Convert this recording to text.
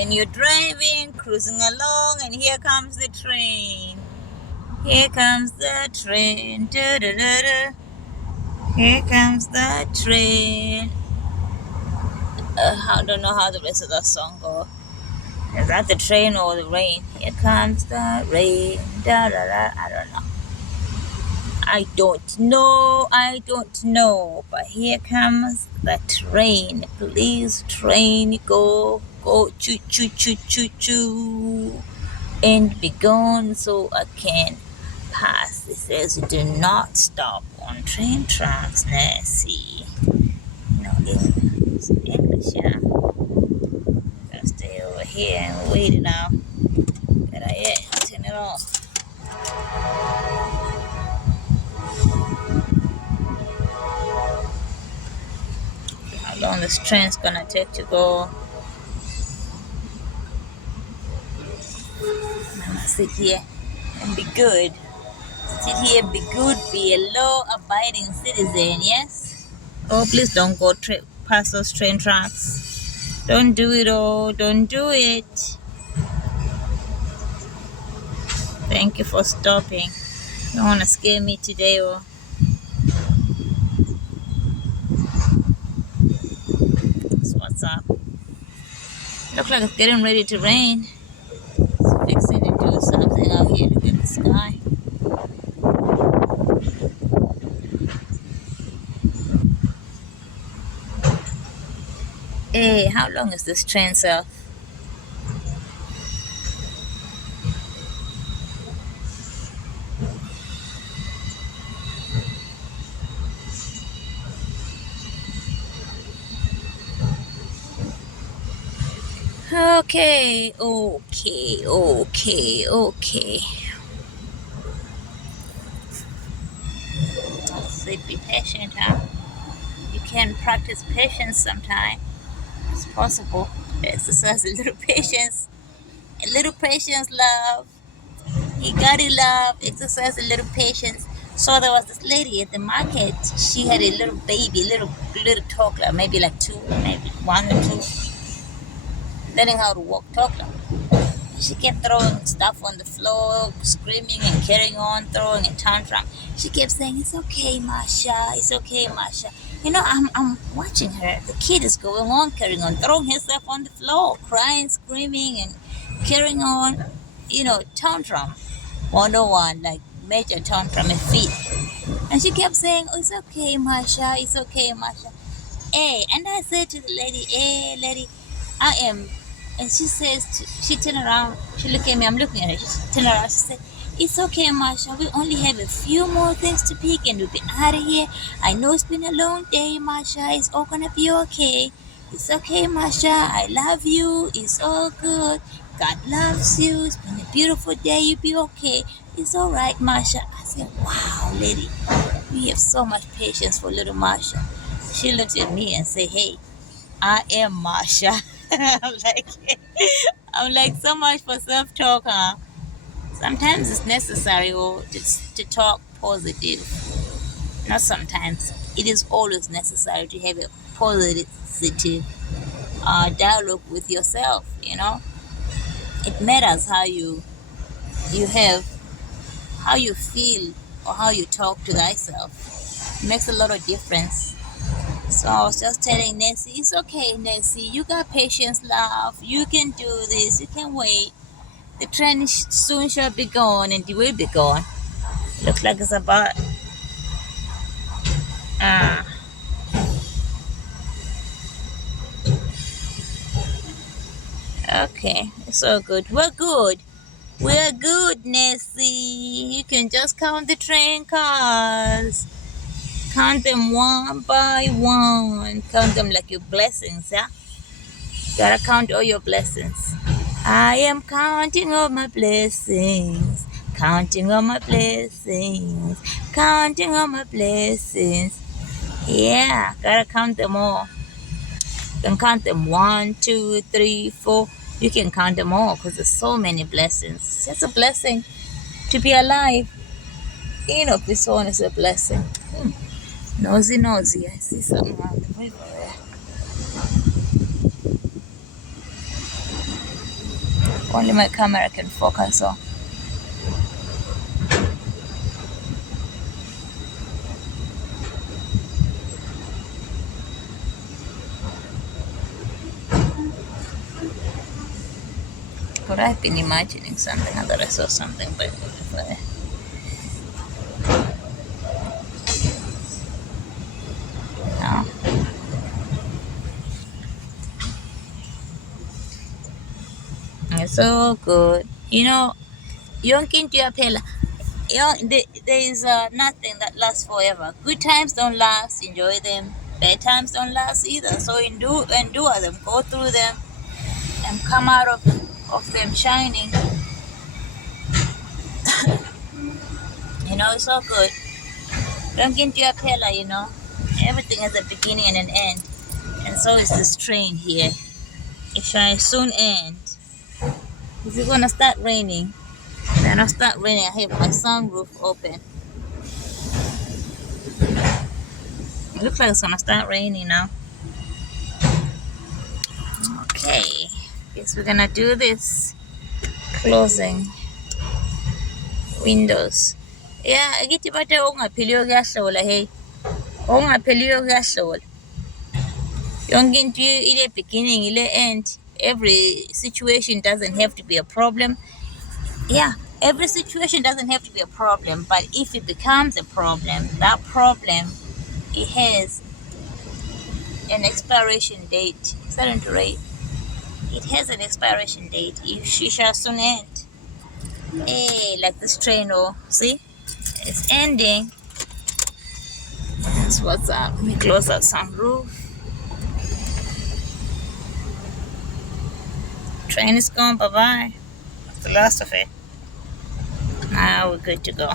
when you're driving, cruising along, and here comes the train. Here comes the train. Da, da, da, da. Here comes the train. I don't know how the rest of the song goes. Is that the train or the rain? Here comes the rain. Da, da, da. I don't know. I don't know. But here comes the train. Please, train, go, go, choo, choo, choo, choo, choo. And be gone so I can pass. It says do not stop on train tracks. Nancy. No, it's English, yeah. Gotta stay over here and wait it out. Turn it off. How long this train's gonna take to go? I'm gonna sit here and be good. Sit here, be good, be a law-abiding citizen, yes? Oh, please don't go past those train tracks. Don't do it, oh, don't do it. Thank you for stopping. You don't want to scare me today, oh. So what's up? Looks like it's getting ready to rain. It's fixing to do something out here. Look at the sky. Hey, how long is this train, sir? Okay. So be patient, huh? You can practice patience sometime. It's possible. Exercise a little patience. A little patience, love. You gotta love. Exercise a little patience. So there was this lady at the market. She had a little baby, little toddler, maybe like two, maybe 1 or 2, learning how to walk toddler. She kept throwing stuff on the floor, screaming and carrying on, throwing a tantrum. She kept saying, "It's okay, Masha. It's okay, Masha." You know, I'm watching her. The kid is going on, carrying on, throwing herself on the floor, crying, screaming, and carrying on. You know, tantrum 101, like major tantrum and feet. And she kept saying, "Oh, it's okay, Masha. It's okay, Masha." Hey, and I said to the lady, "Hey, lady, I am." And she says, she turned around, she looked at me, I'm looking at her, she turned around, she said, "It's okay, Masha, we only have a few more things to pick and we'll be out of here. I know it's been a long day, Masha, it's all gonna be okay. It's okay, Masha, I love you, it's all good. God loves you, it's been a beautiful day, you'll be okay. It's all right, Masha." I said, "Wow, lady, we have so much patience for little Masha." She looked at me and said, "Hey, I am Masha." I'm like, so much for self-talk, huh? Sometimes it's necessary or just to talk positive. Not sometimes. It is always necessary to have a positive dialogue with yourself, you know. It matters how you have, how you feel or how you talk to thyself. It makes a lot of difference. So I was just telling Nancy, "It's okay, Nancy. You got patience, love. You can do this. You can wait. The train soon shall be gone, and it will be gone." Looks like it's about. Ah, okay. It's all good. We're good. We're good, Nancy. You can just count the train cars. Count them one by one. Count them like your blessings, yeah? Gotta count all your blessings. I am counting all my blessings, counting all my blessings, counting all my blessings. Yeah, gotta count them all. You can count them 1, 2, 3, 4. You can count them all because there's so many blessings. It's just a blessing to be alive. You know, this one is a blessing. Nosy, nosy. I see something around the river there. Only my camera can focus, so. Could I have been imagining something? I thought I saw something, but no. It's so good. You know, yonke into your pela. There is nothing that lasts forever. Good times don't last. Enjoy them. Bad times don't last either. So endure them. Go through them and come out of them shining. You know, it's all good. Don't get into your pela, you know. Everything has a beginning and an end. And so is this train here. It shall soon end. Is it gonna start raining? Then I'll start raining. I have my sunroof open. It looks like it's gonna start raining now. Okay. Guess we're gonna do this. Closing windows. Yeah, ngithi bathe okungapheliyo kuyahlola hey. Okungapheliyo kuyahlola. Yonke into ile beginning, ile end. Every situation doesn't have to be a problem. Yeah, every situation doesn't have to be a problem, but if it becomes a problem, that problem, it has an expiration date. Is that into rate? It has an expiration date. She shall soon end. Hey, like this train, oh, see? It's ending. That's what's up. Let me close out some roof. Train is gone. Bye bye. That's the last of it. Now we're good to go.